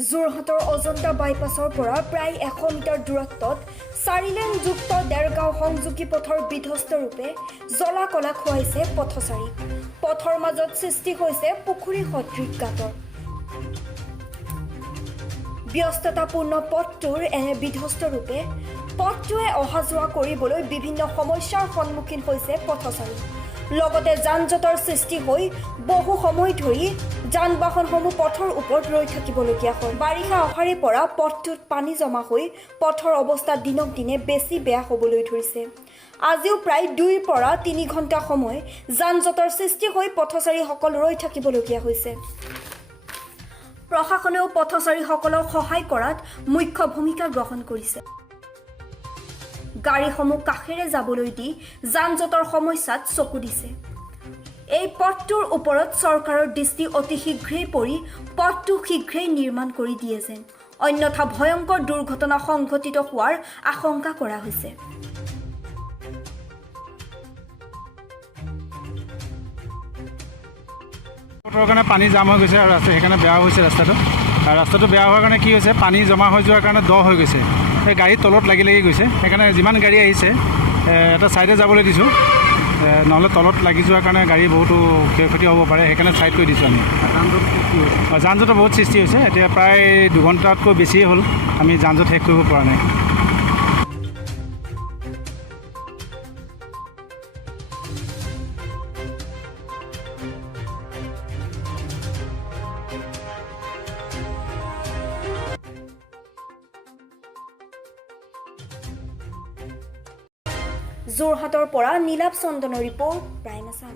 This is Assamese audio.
যোৰহাটৰ অজন্তা বাইপাছৰ পৰা প্ৰায় 100 মিটাৰ দূৰত্বত 4 লেনযুক্ত দেৰগাঁও সংযোগী পথৰ বিধ্বস্ত ৰূপে জ্বলা কলা খুৱাইছে পথচাৰী। পথৰ মাজত সৃষ্টি হৈছে পুখুৰী সদৃশ গাঁতৰ। ব্যস্ততাপূৰ্ণ পথটোৰ এনে বিধ্বস্ত ৰূপে পথটোৱে অহা যোৱা কৰিবলৈ বিভিন্ন সমস্যাৰ সন্মুখীন হৈছে পথচাৰী। লগতে যান-জঁটৰ সৃষ্টি হৈ বহু সময় ধৰি যান-বাহনসমূহ পথৰ ওপৰত ৰৈ থাকিবলগীয়া হয়। বাৰিষা অহাৰে পৰা পথটোত পানী জমা হৈ পথৰ অৱস্থা দিনক দিনে বেছি বেয়া হ'বলৈ ধৰিছে। আজিও প্ৰায় 2 পৰা 3 ঘণ্টা সময় যান-জঁটৰ সৃষ্টি হৈ পথচাৰীসকল ৰৈ থাকিবলগীয়া হৈছে। প্ৰশাসনেও পথচাৰীসকলক সহায় কৰাত মুখ্য ভূমিকা গ্ৰহণ কৰিছে। গাড়ীসমূহ কাষেৰে যাবলৈ দি যান-জঁটৰ সমস্যাত চকু দিছে। এই পথটোৰ ওপৰত চৰকাৰৰ দৃষ্টি অতি শীঘ্ৰেই পৰি পথটো শীঘ্ৰেই নিৰ্মাণ কৰি দিয়ে যেন, অন্যথা ভয়ংকৰ দুৰ্ঘটনা সংঘটিত হোৱাৰ আশংকা কৰা হৈছে। পথৰ কাৰণে পানী জাম হৈ গৈছে আৰু সেইকাৰণে বেয়া হৈছে ৰাস্তাটো। আৰু ৰাস্তাটো বেয়া হোৱাৰ কাৰণে কি হৈছে, পানী জমা হৈ যোৱাৰ কাৰণে দ হৈ গৈছে। সেই গাড়ী তলত লাগি গৈছে। সেইকাৰণে যিমান গাড়ী আহিছে এটা ছাইডে যাবলৈ দিছোঁ, নহ'লে তলত লাগি যোৱাৰ কাৰণে গাড়ী বহুতো ক্ষয়ক্ষতি হ'ব পাৰে। সেইকাৰণে ছাইড কৰি দিছোঁ আমি। যান-জঁটৰ বহুত সৃষ্টি হৈছে। এতিয়া প্ৰায় 2 ঘণ্টাতকৈ বেছিয়ে হ'ল আমি যান-জঁট শেষ কৰিব পৰা নাই। যোৰহাটৰ পৰা নীলাভ চন্দনৰ ৰিপৰ্ট, প্ৰাইম আছাম।